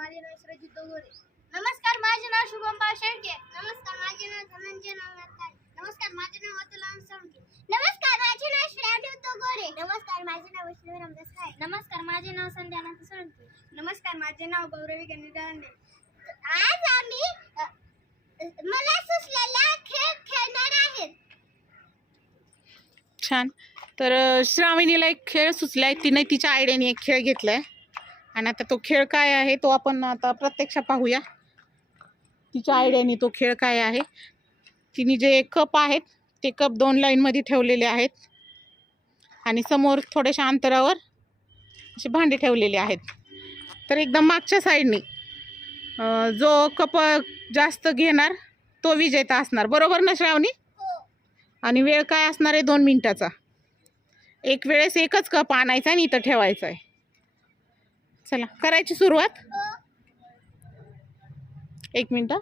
माझे नाव श्रजित दोगोरे नमस्कार माझे नाव शुभम शेळके. नमस्कार माझे नाव धनंजय नावरकर नमस्कार माझे नाव अतुल सोनके नमस्कार माझे नाव श्रेया दोगोरे नमस्कार माझे नाव वैष्णवी रामदास खाय नमस्कार माझे नाव संध्यानाथ सोनके नमस्कार माझे नाव गौरवी गणित आज आम्ही अ, मला सुचलेला खेळ खेळणार आहेत. छान. तर अ, श्रावणीला एक खेळ सुचलाय. तिने तिच्या आयडियाने एक खेळ घेतलाय. आणि आता तो खेळ काय आहे तो आपण आता प्रत्यक्ष पाहूया. तिच्या आयडियाने तो खेळ काय आहे. तिने जे कप आहेत ते कप दोन लाईनमध्ये ठेवलेले आहेत. आणि समोर थोड्याशा अंतरावर असे भांडे ठेवलेले आहेत. तर एकदम मागच्या साईडनी जो कप जास्त घेणार तो विजेता असणार. बरोबर ना श्रावणी? आणि वेळ काय असणार आहे? दोन मिनिटाचा. एक वेळेस एकच कप आणायचा आणि इथं ठेवायचा आहे. चला करायची सुरुवात. एक मिनिट.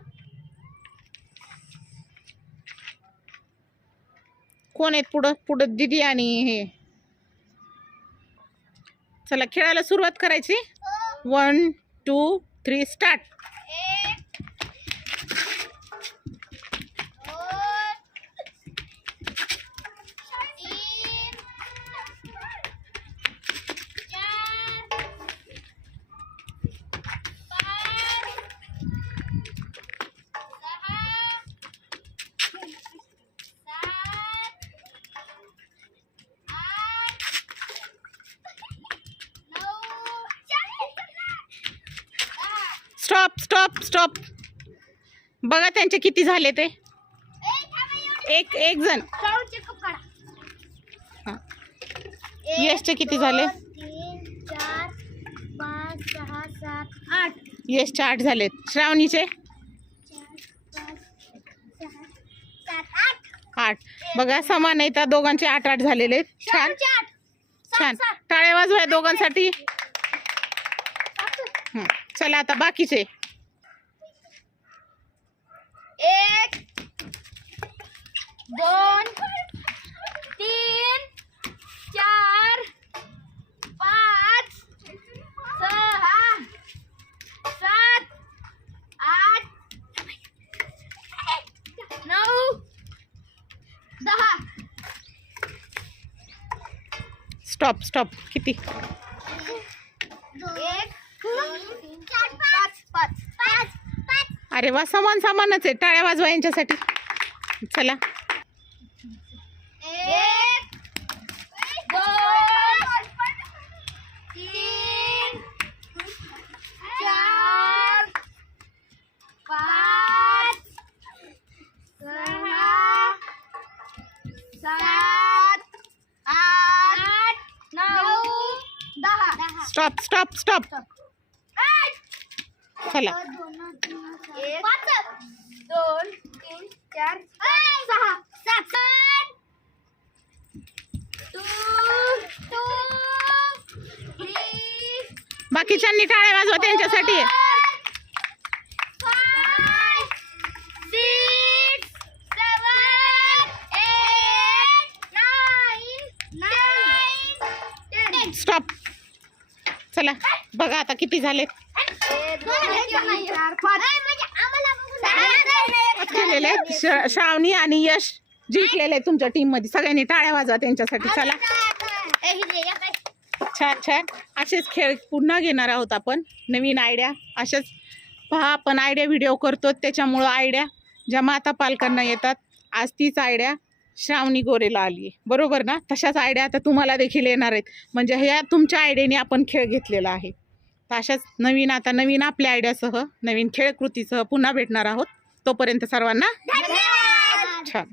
कोण आहेत पुढं? पुढं दिदी आणि हे. चला खेळायला सुरुवात करायची. वन टू थ्री स्टार्ट एक दोन तीन चार पाच सहा सात आठ नऊ दहा स्टॉप स्टॉप स्टॉप बघा त्यांचे किती झाले ते. एक एक जण. यशचे किती झाले? यशचे आठ झालेत. श्रावणीचे? आठ. बघा समान आहे त्या दोघांचे आठ आठ झालेले आहेत. छान. छान. सात. टाळ्या वाजवा दोघांसाठी. हं. चला आता बाकीचे एक दोन तीन चार पाच सहा सात आठ नऊ दहा. स्टॉप स्टॉप किती? अरे वा समान समानच आहे. टाळ्या वाजवा यांच्यासाठी. चला. स्टॉप स्टॉप स्टॉप चला. एक दोन तीन चार सहा. सात सात. टू टू थ्री बाकीच्यांनी टाळ्या वाजवा त्यांच्यासाठी. स्टॉप चला बघा आता किती तीन, चार, पाच. केलेले श- श्रावणी आणि यश जिंकलेले तुमच्या टीममध्ये. सगळ्यांनी टाळ्या वाजवा त्यांच्यासाठी. चला. छान छान. असेच खेळ पुन्हा घेणार आहोत आपण. नवीन आयडिया अशाच पहा आपण आयडिया व्हिडिओ करतो त्याच्यामुळं आयडिया ज्या माता पालकांना येतात आज तीच आयडिया श्रावणी गोरेला आली आहे. बरोबर ना? तशाच आयडिया आता तुम्हाला देखील येणार आहेत. म्हणजे ह्या तुमच्या आयडियाने आपण खेळ घेतलेला आहे. तर अशाच नवीन आता नवीन आपल्या आयडियासह नवीन खेळकृतीसह पुन्हा भेटणार आहोत. तोपर्यंत सर्वांना छान.